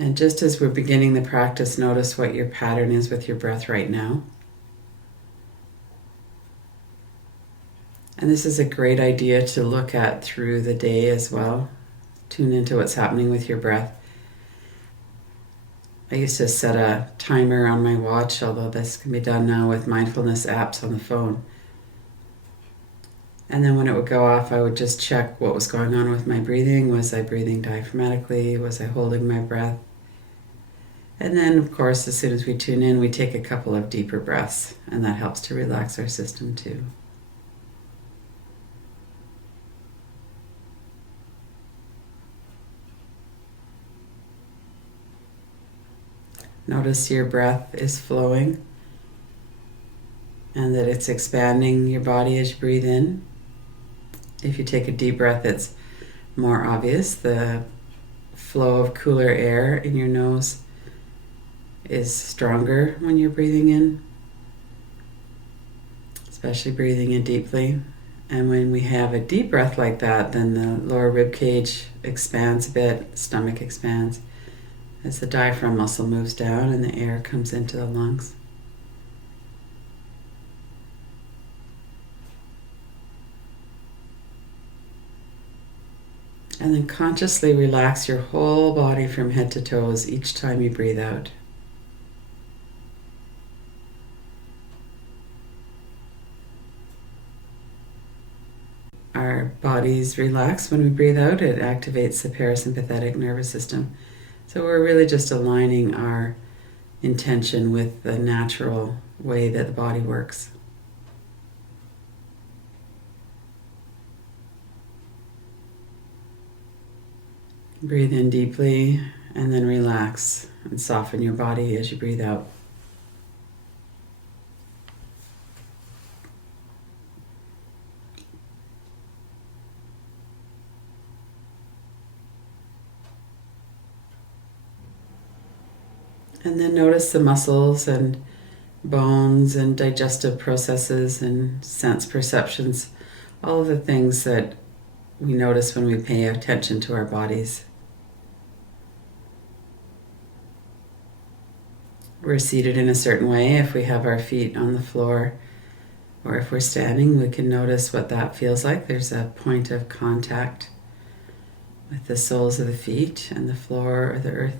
And just as we're beginning the practice, notice what your pattern is with your breath right now. And this is a great idea to look at through the day as well. Tune into what's happening with your breath. I used to set a timer on my watch, although this can be done now with mindfulness apps on the phone. And then when it would go off, I would just check what was going on with my breathing. Was I breathing diaphragmatically? Was I holding my breath? And then, of course, as soon as we tune in, we take a couple of deeper breaths, and that helps to relax our system too. Notice your breath is flowing and that it's expanding your body as you breathe in. If you take a deep breath, it's more obvious. The flow of cooler air in your nose is stronger when you're breathing in, especially breathing in deeply. And when we have a deep breath like that, then the lower rib cage expands a bit, stomach expands as the diaphragm muscle moves down and the air comes into the lungs. And then consciously relax your whole body from head to toes each time you breathe out. Our bodies relax when we breathe out. It activates the parasympathetic nervous system. So we're really just aligning our intention with the natural way that the body works. Breathe in deeply and then relax and soften your body as you breathe out. And then notice the muscles and bones and digestive processes and sense perceptions, all of the things that we notice when we pay attention to our bodies. We're seated in a certain way. If we have our feet on the floor or if we're standing, we can notice what that feels like. There's a point of contact with the soles of the feet and the floor or the earth.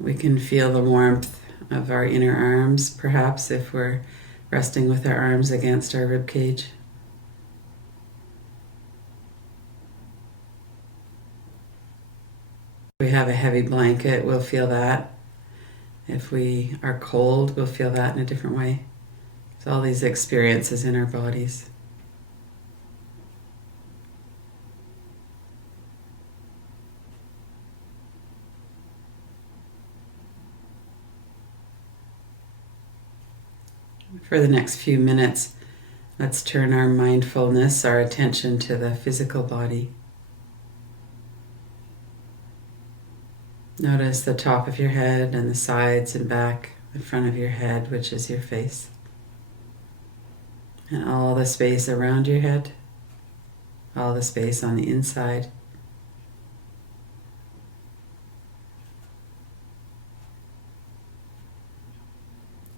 We can feel the warmth of our inner arms, perhaps, if we're resting with our arms against our rib cage. If we have a heavy blanket, we'll feel that. If we are cold, we'll feel that in a different way. So all these experiences in our bodies. For the next few minutes, let's turn our mindfulness, our attention to the physical body. Notice the top of your head and the sides and back, the front of your head, which is your face. And all the space around your head, all the space on the inside.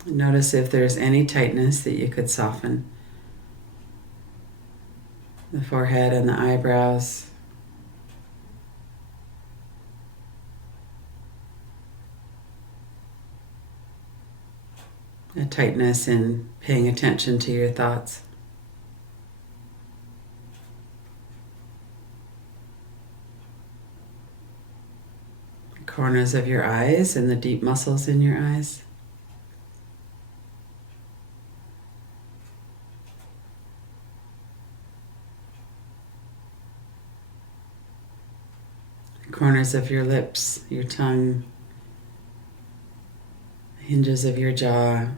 Notice if there's any tightness that you could soften. The forehead and the eyebrows. A tightness in paying attention to your thoughts. The corners of your eyes and the deep muscles in your eyes. Corners of your lips, your tongue, hinges of your jaw.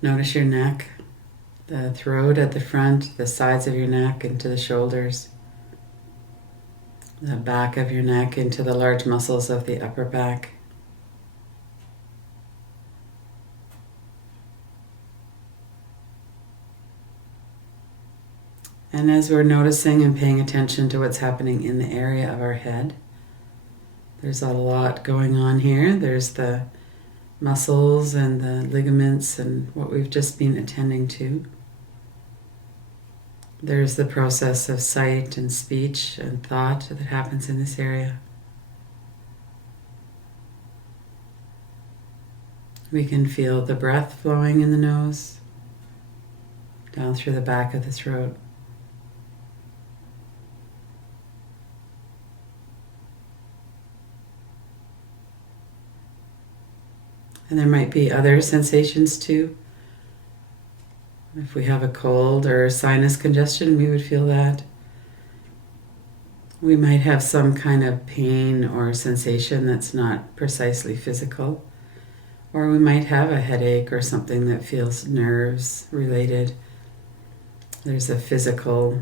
Notice your neck, the throat at the front, the sides of your neck into the shoulders, the back of your neck into the large muscles of the upper back. And as we're noticing and paying attention to what's happening in the area of our head, there's a lot going on here. There's the muscles and the ligaments and what we've just been attending to. There's the process of sight and speech and thought that happens in this area. We can feel the breath flowing in the nose, down through the back of the throat. And there might be other sensations too. If we have a cold or sinus congestion, we would feel that. We might have some kind of pain or sensation that's not precisely physical. Or we might have a headache or something that feels nerves related. There's a physical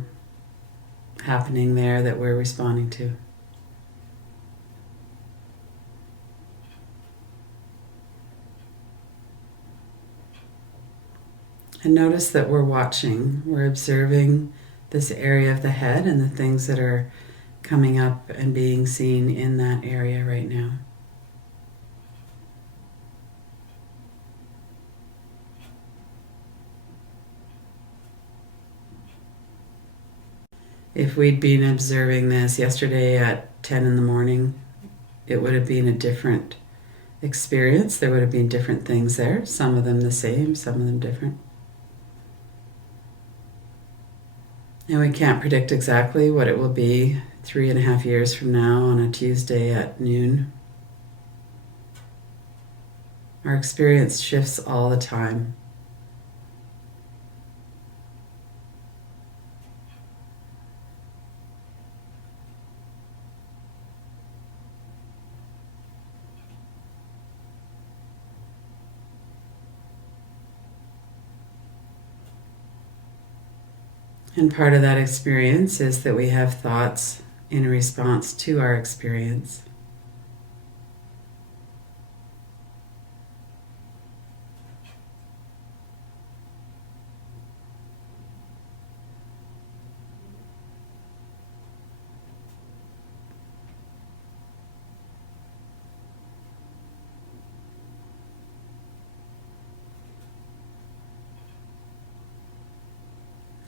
happening there that we're responding to. And notice that we're watching, we're observing this area of the head and the things that are coming up and being seen in that area right now. If we'd been observing this yesterday at 10 in the morning, it would have been a different experience. There would have been different things there, some of them the same, some of them different. And we can't predict exactly what it will be 3.5 years from now on a Tuesday at noon. Our experience shifts all the time. And part of that experience is that we have thoughts in response to our experience.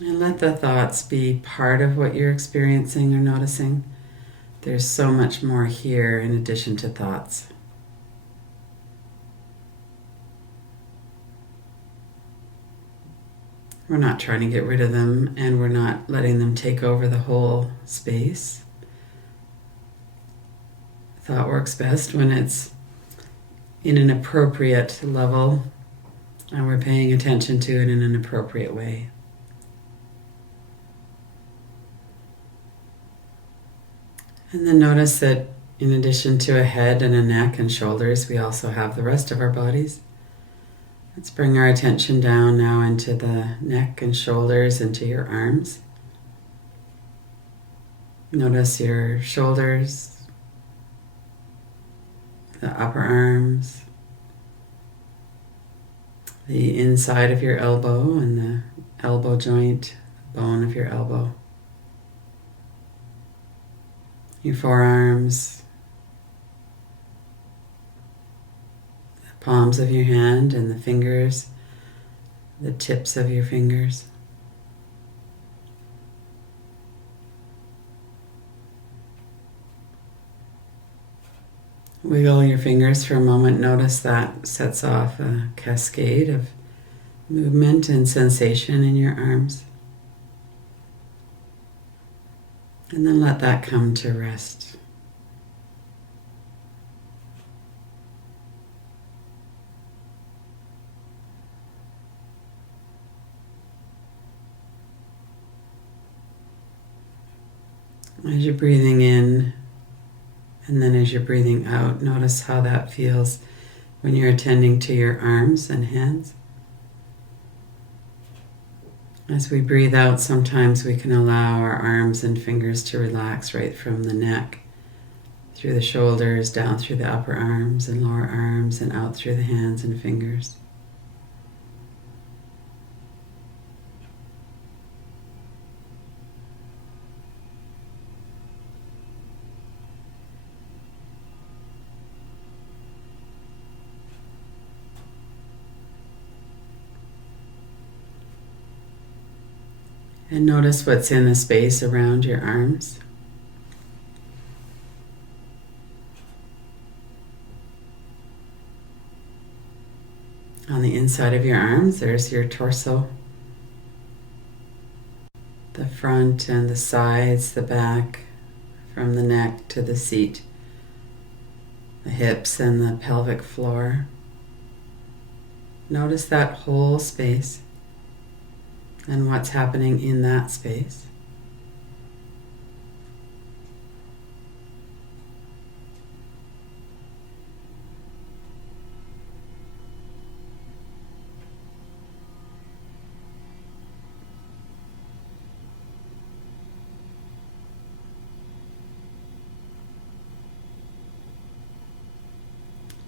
And let the thoughts be part of what you're experiencing or noticing. There's so much more here in addition to thoughts. We're not trying to get rid of them, and we're not letting them take over the whole space. Thought works best when it's in an appropriate level and we're paying attention to it in an appropriate way. And then notice that in addition to a head and a neck and shoulders, we also have the rest of our bodies. Let's bring our attention down now into the neck and shoulders, into your arms. Notice your shoulders, the upper arms, the inside of your elbow and the elbow joint, bone of your elbow. Your forearms, the palms of your hand and the fingers, the tips of your fingers. Wiggle your fingers for a moment. Notice that sets off a cascade of movement and sensation in your arms. And then let that come to rest. As you're breathing in, and then as you're breathing out, notice how that feels when you're attending to your arms and hands. As we breathe out, sometimes we can allow our arms and fingers to relax right from the neck, through the shoulders, down through the upper arms and lower arms, and out through the hands and fingers. And notice what's in the space around your arms. On the inside of your arms, there's your torso, the front and the sides, the back, from the neck to the seat, the hips and the pelvic floor. Notice that whole space and what's happening in that space.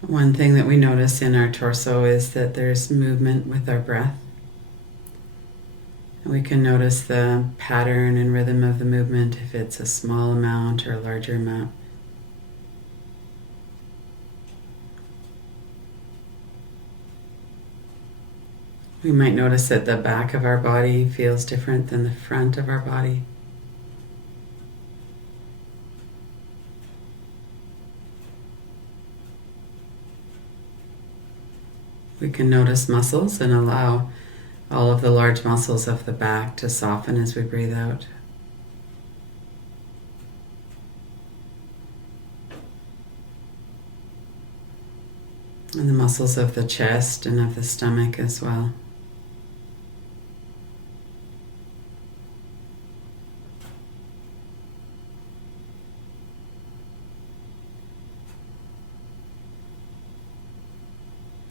One thing that we notice in our torso is that there's movement with our breath. And we can notice the pattern and rhythm of the movement, if it's a small amount or a larger amount. We might notice that the back of our body feels different than the front of our body. We can notice muscles and allow all of the large muscles of the back to soften as we breathe out. And the muscles of the chest and of the stomach as well.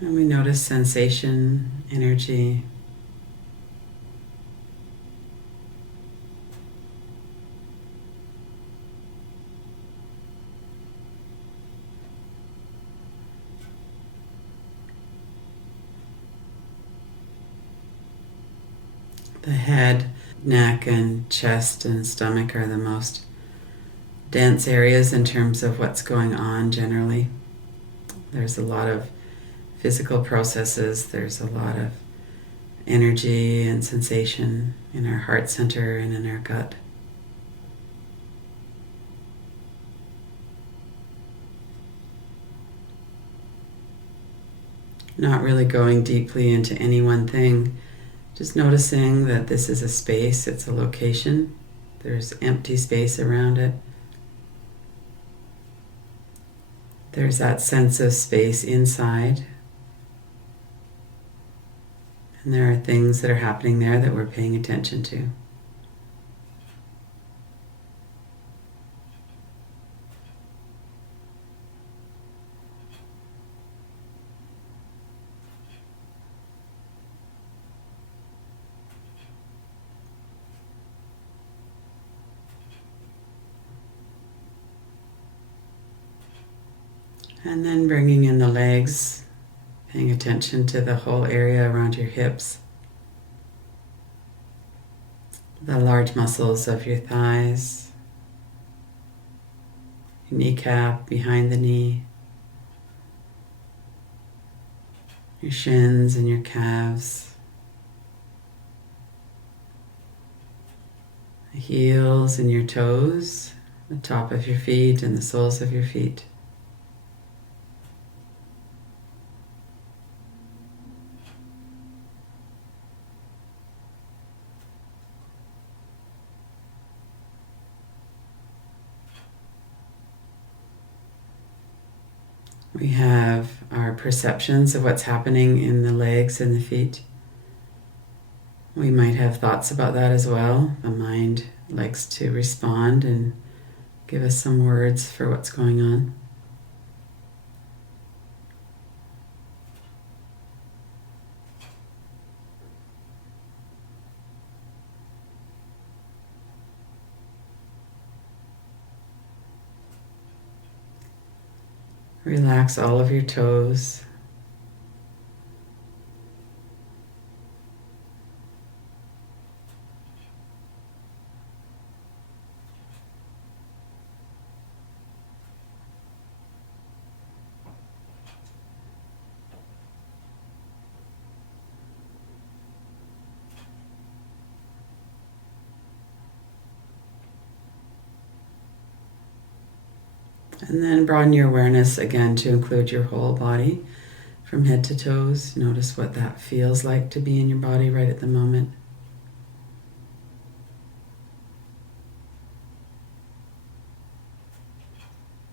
And we notice sensation, energy. The head, neck, and chest and stomach are the most dense areas in terms of what's going on generally. There's a lot of physical processes, there's a lot of energy and sensation in our heart center and in our gut. Not really going deeply into any one thing, just noticing that this is a space, it's a location, there's empty space around it. There's that sense of space inside. And there are things that are happening there that we're paying attention to. And then bringing in the legs, paying attention to the whole area around your hips, the large muscles of your thighs, your kneecap, behind the knee, your shins and your calves, the heels and your toes, the top of your feet and the soles of your feet. We have our perceptions of what's happening in the legs and the feet. We might have thoughts about that as well. The mind likes to respond and give us some words for what's going on. Relax all of your toes. And then broaden your awareness again to include your whole body from head to toes. Notice what that feels like to be in your body right at the moment.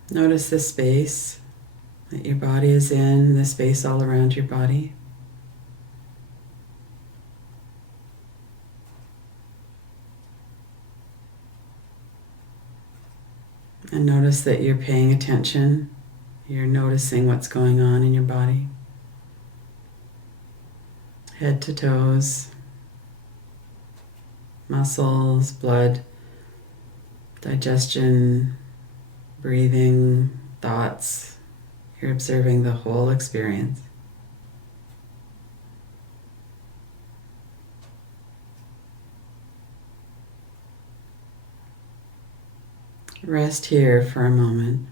Notice the space that your body is in, the space all around your body. And notice that you're paying attention. You're noticing what's going on in your body. Head to toes, muscles, blood, digestion, breathing, thoughts. You're observing the whole experience. Rest here for a moment.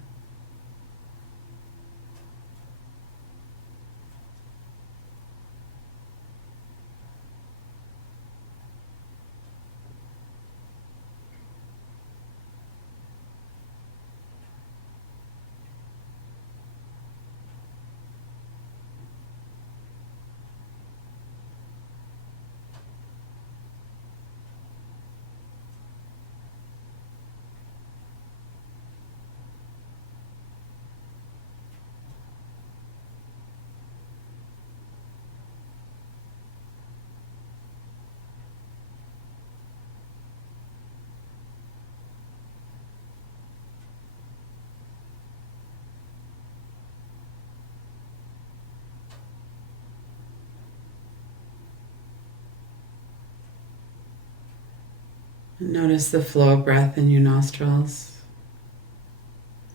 Notice the flow of breath in your nostrils,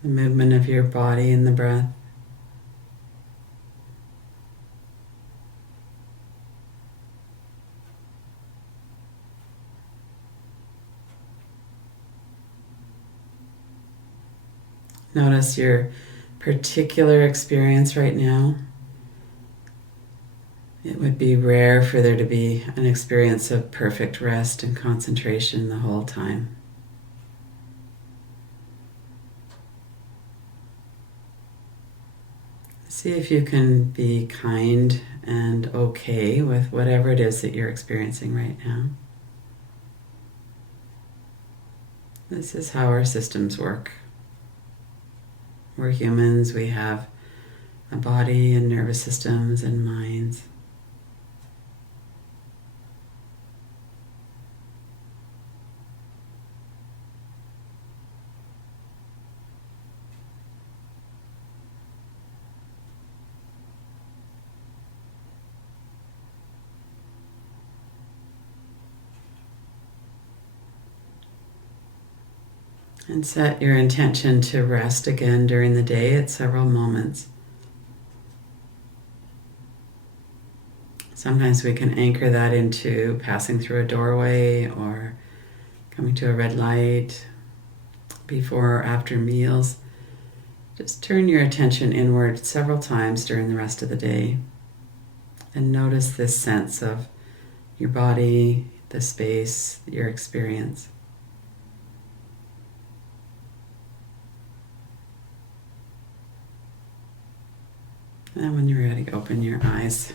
the movement of your body in the breath. Notice your particular experience right now. It would be rare for there to be an experience of perfect rest and concentration the whole time. See if you can be kind and okay with whatever it is that you're experiencing right now. This is how our systems work. We're humans, we have a body and nervous systems and minds. And set your intention to rest again during the day at several moments. Sometimes we can anchor that into passing through a doorway or coming to a red light before or after meals. Just turn your attention inward several times during the rest of the day and notice this sense of your body, the space, your experience. And when you're ready, open your eyes.